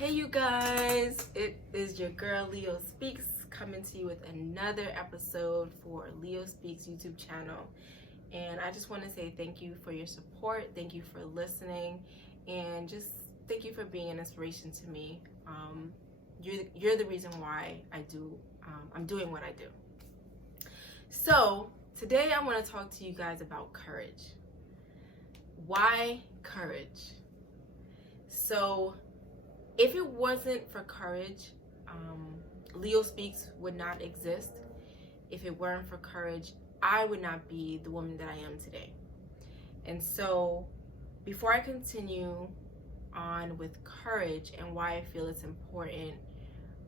Hey you guys, it is your girl LeoSpeaks coming to you with another episode for LeoSpeaks YouTube channel. And I just want to say thank you for your support, thank you for listening, and just thank you for being an inspiration to me. You're the reason why I'm doing what I do. So today I want to talk to you guys about courage. Why courage? So if it wasn't for courage, LeoSpeaks would not exist. If it weren't for courage, I would not be the woman that I am today. And so before I continue on with courage and why I feel it's important,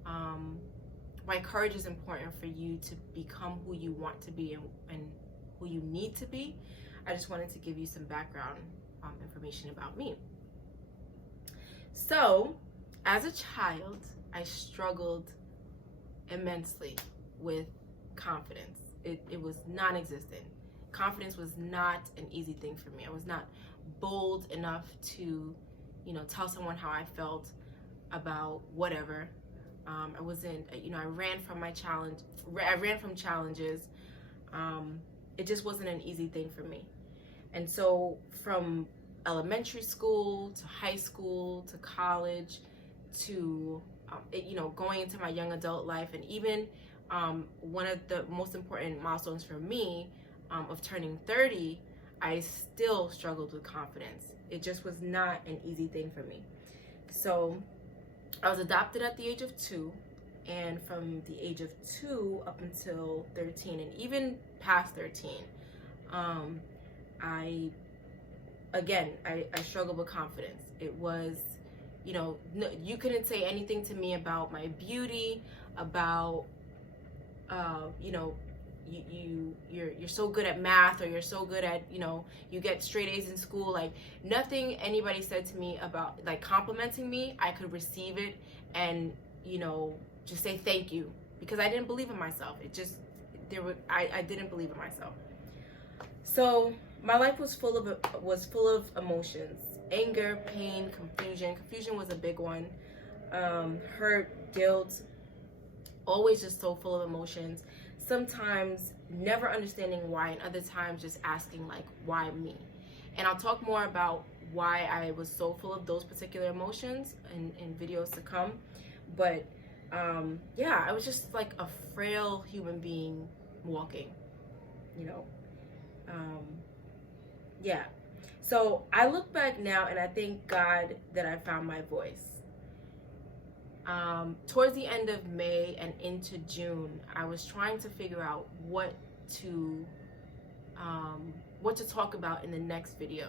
why courage is important for you to become who you want to be and who you need to be, I just wanted to give you some background information about me. So, as a child, I struggled immensely with confidence. It was non-existent. Confidence was not an easy thing for me. I was not bold enough to, tell someone how I felt about whatever. I wasn't, I ran from challenges. It just wasn't an easy thing for me. And so from elementary school to high school to college to going into my young adult life, and even one of the most important milestones for me of turning 30, I still struggled with confidence. It just was not an easy thing for me. So I was adopted at the age of 2, and from the age of 2 up until 13, and even past 13, I struggled with confidence. It was, you couldn't say anything to me about my beauty, about, you're so good at math, or you're so good at, you get straight A's in school. Like, nothing anybody said to me about, like, complimenting me, I could receive it and, just say thank you, because I didn't believe in myself. I didn't believe in myself. So my life was full of emotions: anger, pain, confusion. Confusion was a big one. Hurt, guilt, always just so full of emotions. Sometimes never understanding why, and other times just asking, like, why me? And I'll talk more about why I was so full of those particular emotions in videos to come. But I was just like a frail human being walking, So I look back now and I thank God that I found my voice. Towards the end of May and into June, I was trying to figure out what to talk about in the next video.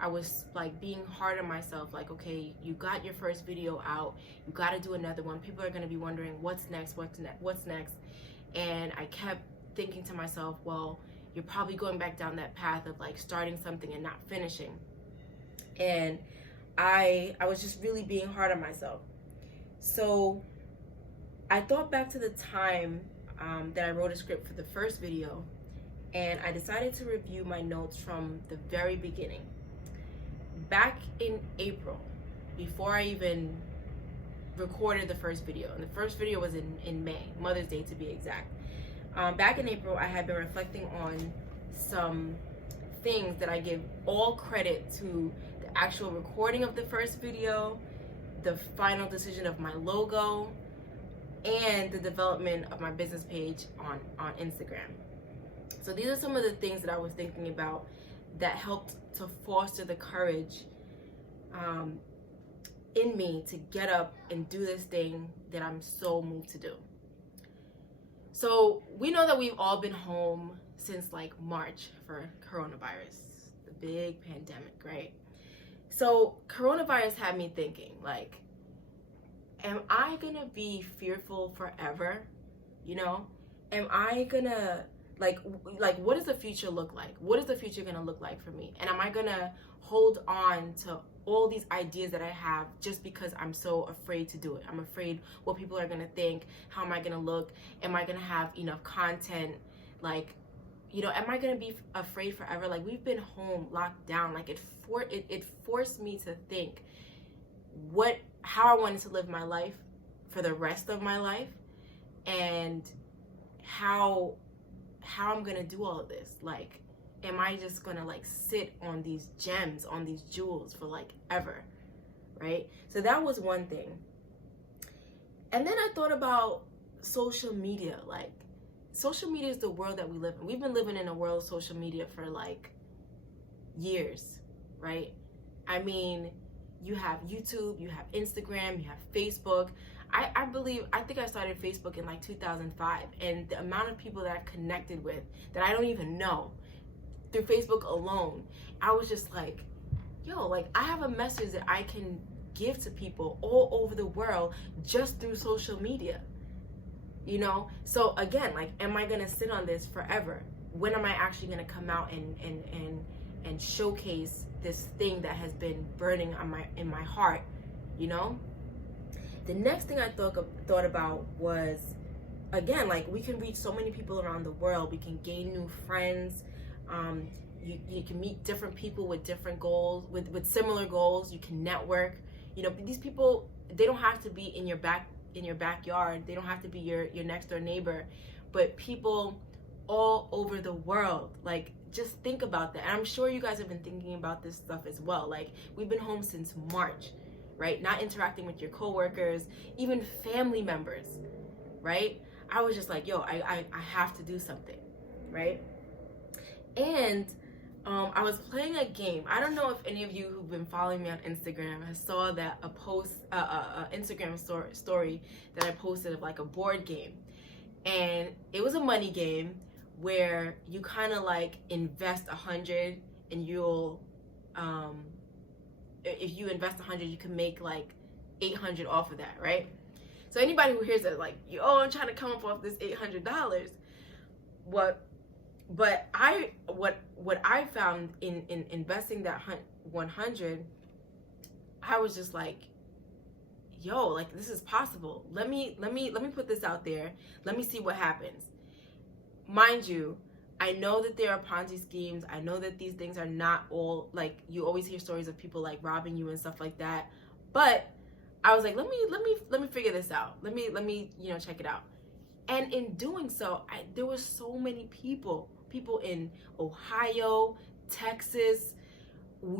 I was like being hard on myself, like, okay, you got your first video out, you got to do another one. People are going to be wondering what's next. And I kept thinking to myself, well, you're probably going back down that path of like starting something and not finishing. And I was just really being hard on myself. So I thought back to the time that I wrote a script for the first video, and I decided to review my notes from the very beginning. Back in April, before I even recorded the first video, and the first video was in May, Mother's Day to be exact. Back in April, I had been reflecting on some things that I give all credit to: the actual recording of the first video, the final decision of my logo, and the development of my business page on Instagram. So these are some of the things that I was thinking about that helped to foster the courage in me to get up and do this thing that I'm so moved to do. So we know that we've all been home since like March for coronavirus, the big pandemic, right? So coronavirus had me thinking, like, am I gonna be fearful forever? Am I gonna like what does the future look like? What is the future gonna look like for me? And am I gonna hold on to all these ideas that I have just because I'm so afraid to do it? I'm afraid what people are gonna think. How am I gonna look? Am I gonna have enough content? Like, am I gonna be afraid forever? Like, we've been home, locked down. Like, it forced me to think, how I wanted to live my life for the rest of my life, and how I'm gonna do all of this. Like, am I just gonna like sit on these gems, on these jewels for like ever, right? So that was one thing. And then I thought about social media. Like, social media is the world that we live in. We've been living in a world of social media for like years, right? I mean, you have YouTube, you have Instagram, you have Facebook. I think I started Facebook in like 2005, and the amount of people that I've connected with that I don't even know through Facebook alone, I was just like, yo, like, I have a message that I can give to people all over the world just through social media, you know? So again, like, am I gonna sit on this forever? When am I actually gonna come out and showcase this thing that has been burning in my heart, you know? The next thing I thought about was, again, like, we can reach so many people around the world. We can gain new friends. You can meet different people with different goals, with similar goals. You can network. You know, these people, they don't have to be in your backyard. They don't have to be your next door neighbor, but people all over the world. Like, just think about that. And I'm sure you guys have been thinking about this stuff as well. Like, we've been home since March, right? Not interacting with your coworkers, even family members, right? I was just like, yo, I have to do something, right? And I was playing a game. I don't know if any of you who've been following me on Instagram has saw that a Instagram story that I posted of like a board game. And it was a money game where you kind of like invest 100 and you'll, if you invest 100, you can make like 800 off of that, right? So anybody who hears that, like, oh, I'm trying to come up off this $800, what I found in investing that 100, I was just like, yo, like, this is possible. Let me put this out there. Let me see what happens. Mind you, I know that there are Ponzi schemes. I know that these things are not all, like, you always hear stories of people like robbing you and stuff like that. But I was like, let me figure this out. Let me check it out. And in doing so, there were so many people in Ohio, Texas,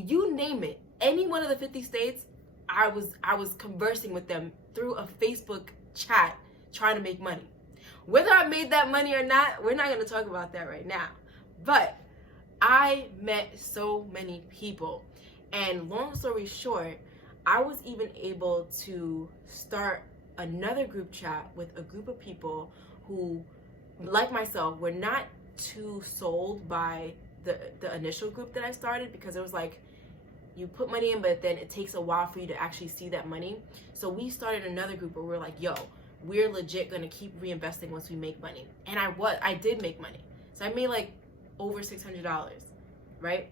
you name it. Any one of the 50 states, I was conversing with them through a Facebook chat trying to make money. Whether I made that money or not, we're not going to talk about that right now. But I met so many people. And long story short, I was even able to start another group chat with a group of people who, like myself, were not too sold by the initial group that I started, because it was like, you put money in, but then it takes a while for you to actually see that money. So we started another group where we're like, yo, we're legit gonna keep reinvesting once we make money. And I did make money. So I made like over $600, right?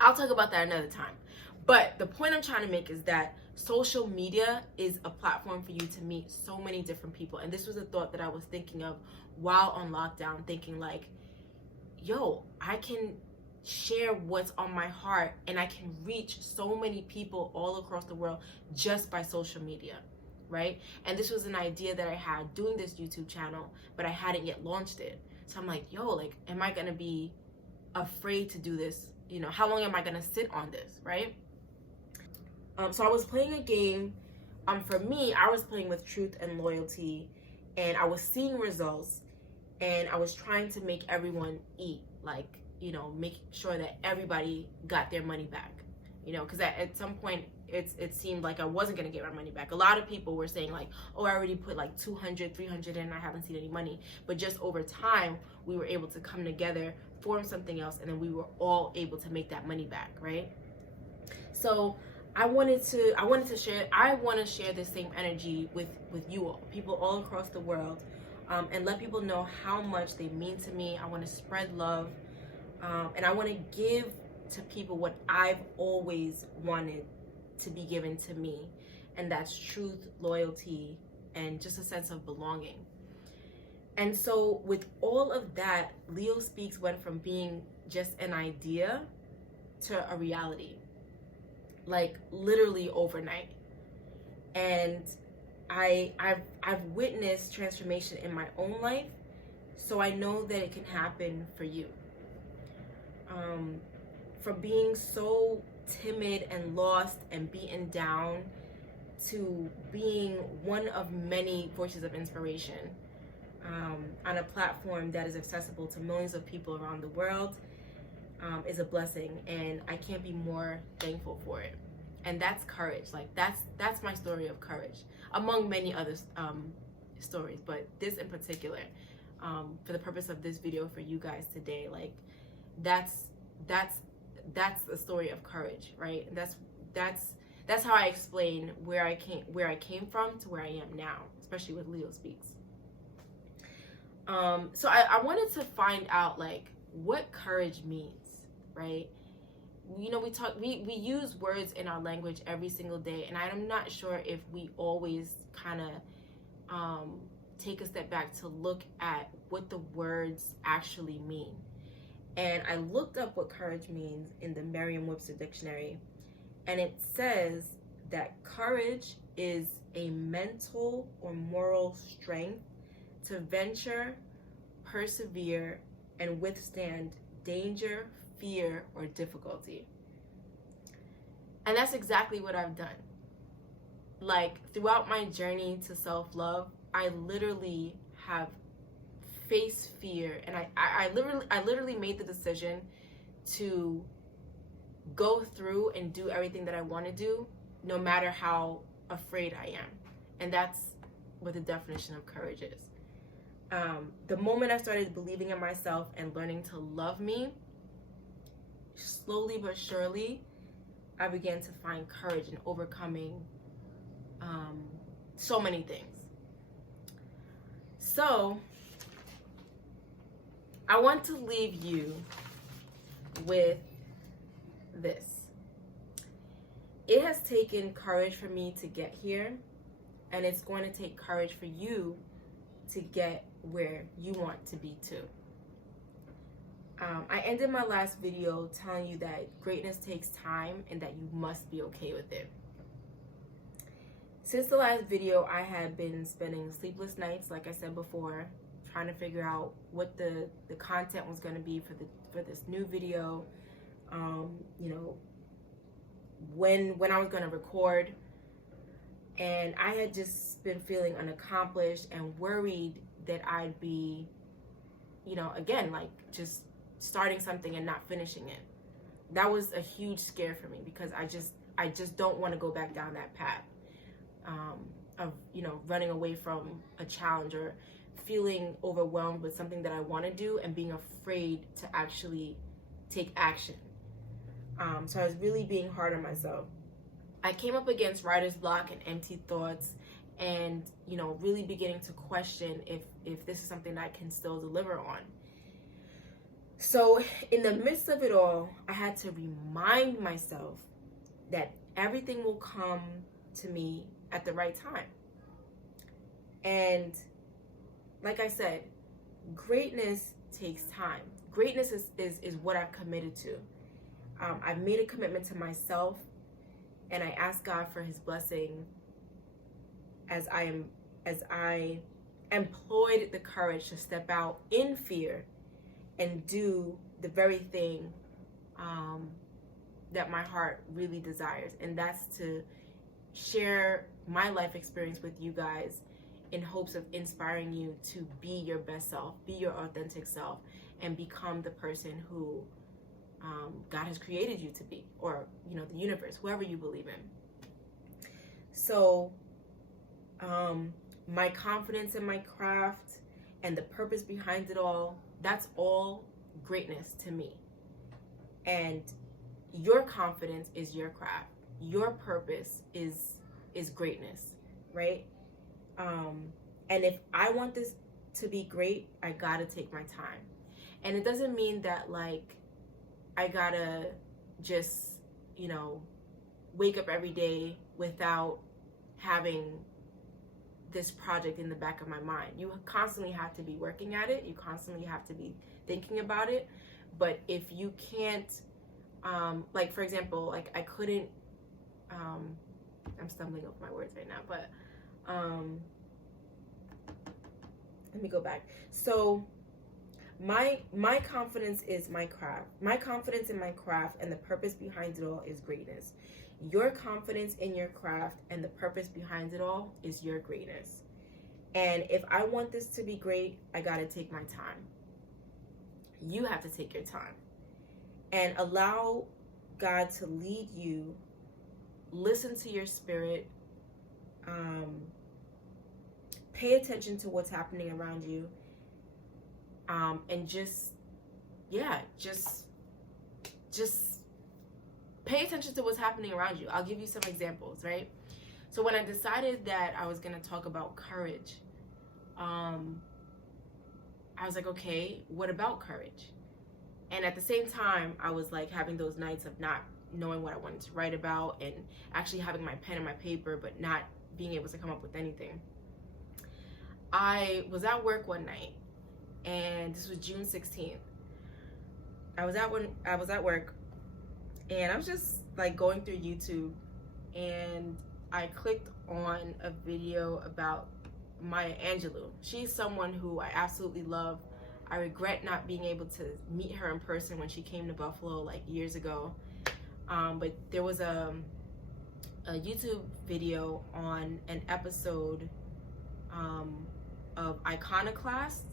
I'll talk about that another time. But the point I'm trying to make is that social media is a platform for you to meet so many different people. And this was a thought that I was thinking of while on lockdown, thinking like, yo, I can share what's on my heart and I can reach so many people all across the world just by social media, right? And this was an idea that I had doing this YouTube channel, but I hadn't yet launched it. So I'm like, yo, like, am I gonna be afraid to do this? You know, how long am I gonna sit on this, right? So I was playing a game. For me, I was playing with truth and loyalty, and I was seeing results, and I was trying to make everyone eat, like, you know, make sure that everybody got their money back, you know, because at some point it seemed like I wasn't going to get my money back. A lot of people were saying like, oh, I already put like 200, 300 in and I haven't seen any money. But just over time, we were able to come together, form something else, and then we were all able to make that money back, right? So I want to share this same energy with you all, people all across the world, and let people know how much they mean to me. I want to spread love. And I want to give to people what I've always wanted to be given to me. And that's truth, loyalty, and just a sense of belonging. And so with all of that, LeoSpeaks went from being just an idea to a reality. Like, literally overnight. And I've witnessed transformation in my own life, so I know that it can happen for you. From being so timid and lost and beaten down to being one of many voices of inspiration on a platform that is accessible to millions of people around the world is a blessing, and I can't be more thankful for it. And that's courage. Like that's my story of courage, among many other stories, but this in particular, for the purpose of this video for you guys today, like that's a story of courage, right? And that's how I explain where I came from to where I am now, especially with LeoSpeaks. So I wanted to find out like what courage means, right? You know, we use words in our language every single day, and I'm not sure if we always kind of take a step back to look at what the words actually mean. And I looked up what courage means in the Merriam-Webster dictionary, and it says that courage is a mental or moral strength to venture, persevere, and withstand danger, fear, or difficulty. And that's exactly what I've done. Like throughout my journey to self-love, I literally have faced fear, and I literally made the decision to go through and do everything that I want to do, no matter how afraid I am. And that's what the definition of courage is. The moment I started believing in myself and learning to love me, slowly but surely, I began to find courage in overcoming so many things. So I want to leave you with this. It has taken courage for me to get here, and it's going to take courage for you to get where you want to be too. I ended my last video telling you that greatness takes time and that you must be okay with it. Since the last video, I had been spending sleepless nights, like I said before, trying to figure out what the content was going to be for this new video. You know, when I was going to record, and I had just been feeling unaccomplished and worried that I'd be, you know, again, like just starting something and not finishing it. That was a huge scare for me, because I just don't want to go back down that path of, you know, running away from a challenge or feeling overwhelmed with something that I want to do and being afraid to actually take action. So I was really being hard on myself. I came up against writer's block and empty thoughts, and, you know, really beginning to question if this is something that I can still deliver on. So in the midst of it all, I had to remind myself that everything will come to me at the right time. And like I said, greatness takes time. Greatness is what I've committed to. I've made a commitment to myself, and I ask God for his blessing as I employed the courage to step out in fear and do the very thing that my heart really desires. And that's to share my life experience with you guys in hopes of inspiring you to be your best self, be your authentic self, and become the person who God has created you to be, or, you know, the universe, whoever you believe in. So my confidence in my craft and the purpose behind it all, that's all greatness to me. And your confidence is your craft. Your purpose is greatness, right? And if I want this to be great, I gotta take my time. And it doesn't mean that, like, I gotta just, you know, wake up every day without having this project in the back of my mind. You constantly have to be working at it. You constantly have to be thinking about it. But if you can't, like, for example, like, I couldn't I'm stumbling over my words right now, but let me go back. So my confidence is my craft. My confidence in my craft and the purpose behind it all is greatness. Your confidence in your craft and the purpose behind it all is your greatness. And if I want this to be great, I got to take my time. You have to take your time and allow God to lead you. Listen to your spirit. Pay attention to what's happening around you. And just pay attention to what's happening around you. I'll give you some examples, right? So when I decided that I was going to talk about courage, I was like, okay, what about courage? And at the same time, I was like having those nights of not knowing what I wanted to write about and actually having my pen and my paper, but not being able to come up with anything. I was at work one night, and this was June 16th. I was at work, and I was just like going through YouTube, and I clicked on a video about Maya Angelou. She's someone who I absolutely love. I regret not being able to meet her in person when she came to Buffalo like years ago. But there was a YouTube video on an episode of Iconoclasts.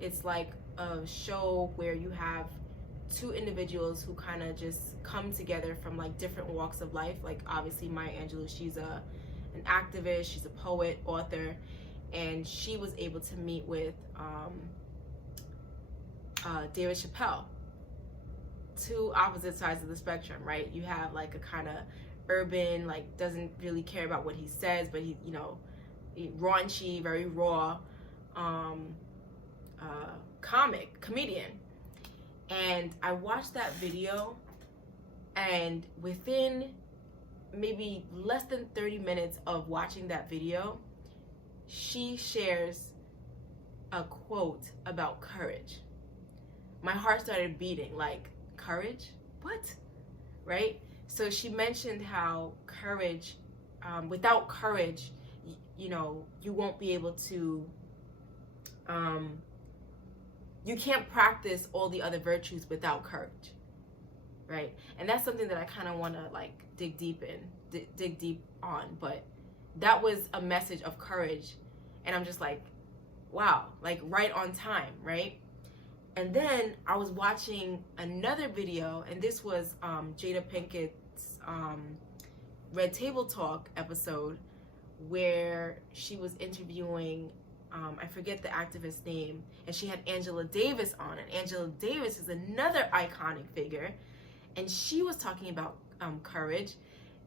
It's like a show where you have two individuals who kind of just come together from like different walks of life. Like obviously Maya Angelou, she's an activist, she's a poet, author, and she was able to meet with David Chappelle. Two opposite sides of the spectrum, right? You have like a kind of urban, like doesn't really care about what he says, but he, raunchy, very raw, comedian. And I watched that video, and within maybe less than 30 minutes of watching that video, she shares a quote about courage. My heart started beating, like, courage? What? Right? So she mentioned how courage, without courage, you won't be able to, you can't practice all the other virtues without courage, right? And that's something that I kind of want to like dig deep on. But that was a message of courage, and I'm just like, wow, like right on time, right? And then I was watching another video, and this was Jada Pinkett's Red Table Talk episode, where she was interviewing, I forget the activist's name, and she had Angela Davis on. And Angela Davis is another iconic figure, and she was talking about courage.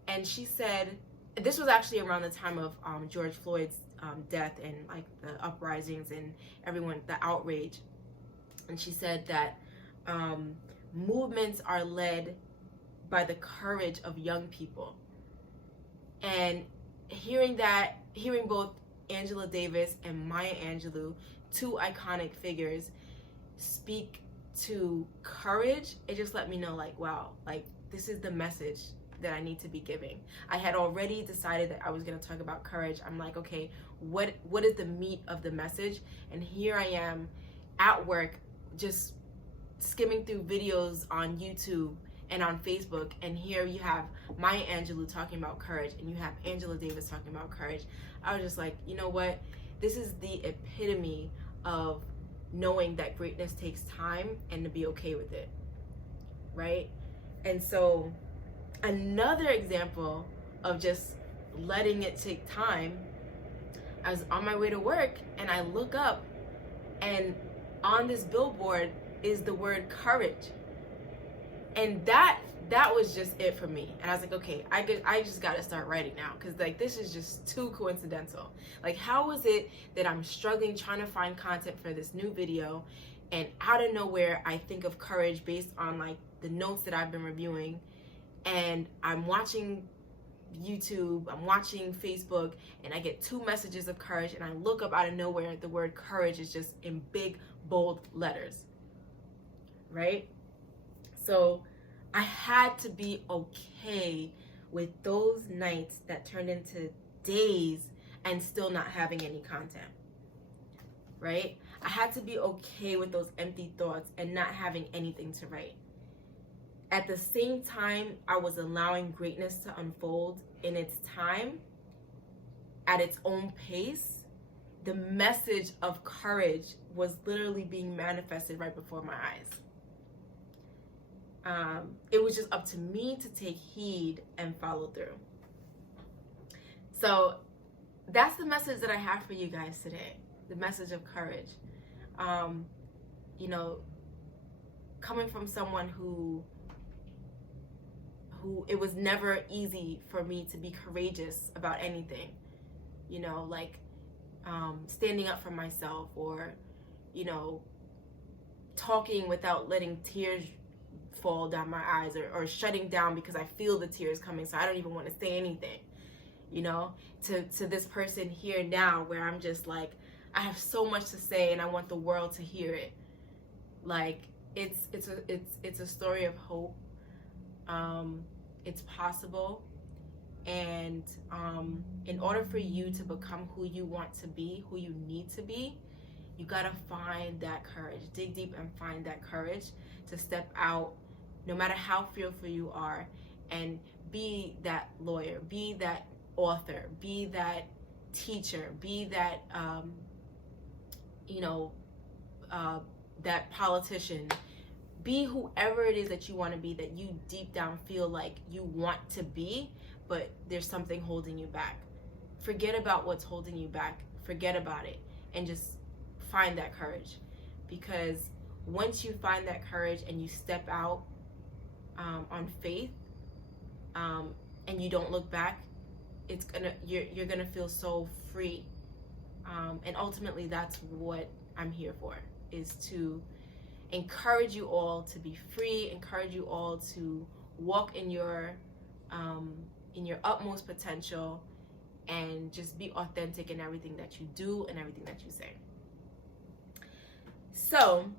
And she said, this was actually around the time of George Floyd's death and like the uprisings and everyone, the outrage. And she said that movements are led by the courage of young people. And hearing both Angela Davis and Maya Angelou, two iconic figures, speak to courage, it just let me know, like, wow, like this is the message that I need to be giving. I had already decided that I was going to talk about courage. I'm like, okay, what is the meat of the message? And here I am at work, just skimming through videos on YouTube and on Facebook, and here you have Maya Angelou talking about courage, and you have Angela Davis talking about courage. I was just like, you know what? This is the epitome of knowing that greatness takes time and to be okay with it, right? And so another example of just letting it take time, I was on my way to work, and I look up, and on this billboard is the word courage. And that was just it for me. And I was like, okay, I just got to start writing now, because like this is just too coincidental. Like, how is it that I'm struggling trying to find content for this new video, and out of nowhere I think of courage based on like the notes that I've been reviewing, and I'm watching YouTube, I'm watching Facebook, and I get two messages of courage, and I look up out of nowhere, the word courage is just in big bold letters, right? So I had to be okay with those nights that turned into days and still not having any content, right? I had to be okay with those empty thoughts and not having anything to write. At the same time, I was allowing greatness to unfold in its time, at its own pace. The message of courage was literally being manifested right before my eyes. It was just up to me to take heed and follow through. So that's the message that I have for you guys today. The message of courage. You know, coming from someone who it was never easy for me to be courageous about anything. You know, like standing up for myself, or, you know, talking without letting tears fall down my eyes, or shutting down because I feel the tears coming, so I don't even want to say anything, you know, to this person here now, where I'm just like, I have so much to say and I want the world to hear it. Like, it's a story of hope. It's possible. And in order for you to become who you want to be, who you need to be, you gotta find that courage. Dig deep and find that courage to step out, no matter how fearful you are, and be that lawyer, be that author, be that teacher, be that that politician. Be whoever it is that you want to be, that you deep down feel like you want to be, but there's something holding you back. Forget about what's holding you back. Forget about it and just find that courage. Because once you find that courage and you step out on faith, and you don't look back, you're gonna feel so free. And ultimately, that's what I'm here for, is to encourage you all to be free, encourage you all to walk in your utmost potential, and just be authentic in everything that you do and everything that you say. So,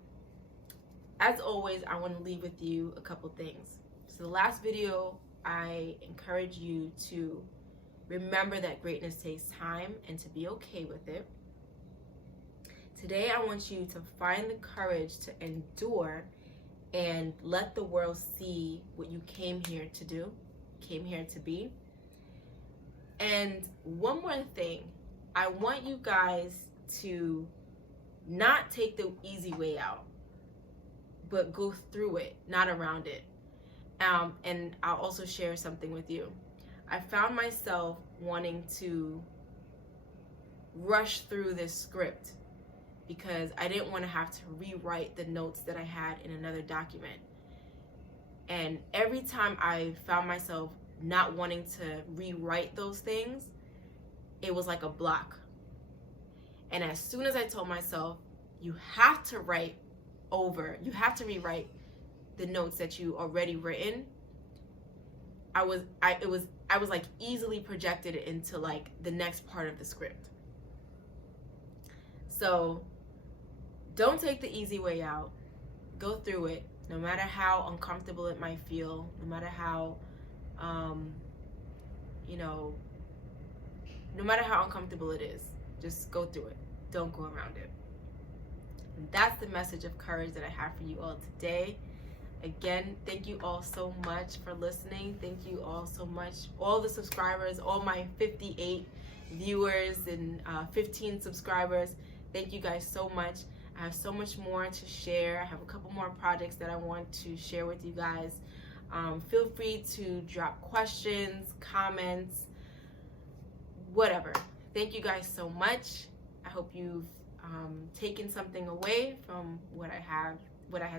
as always, I want to leave with you a couple things. So the last video, I encourage you to remember that greatness takes time and to be okay with it. Today, I want you to find the courage to endure and let the world see what you came here to do, came here to be. And one more thing, I want you guys to not take the easy way out, but go through it, not around it. And I'll also share something with you. I found myself wanting to rush through this script because I didn't want to have to rewrite the notes that I had in another document. And every time I found myself not wanting to rewrite those things, it was like a block. And as soon as I told myself, you have to write over, you have to rewrite the notes that you already written, I was like easily projected into like the next part of the script. So don't take the easy way out. Go through it, no matter how uncomfortable it might feel, no matter how no matter how uncomfortable it is. Just go through it. Don't go around it. And that's the message of courage that I have for you all today. Again, thank you all so much for listening. Thank you all so much. All the subscribers, all my 58 viewers and 15 subscribers. Thank you guys so much. I have so much more to share. I have a couple more projects that I want to share with you guys. Feel free to drop questions, comments, whatever. Thank you guys so much. I hope you've taken something away from what I had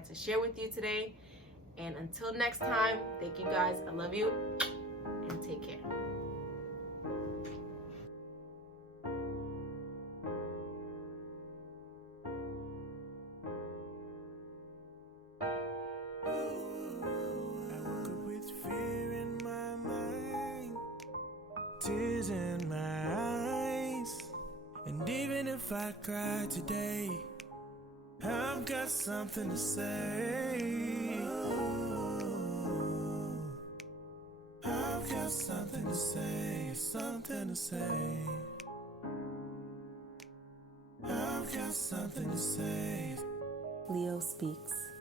to share with you today. And until next time, thank you guys. I love you, and take care. Tears in my eyes, and even if I cry today, I've got something to say. I've got something to say, something to say. I've got something to say. LeoSpeaks.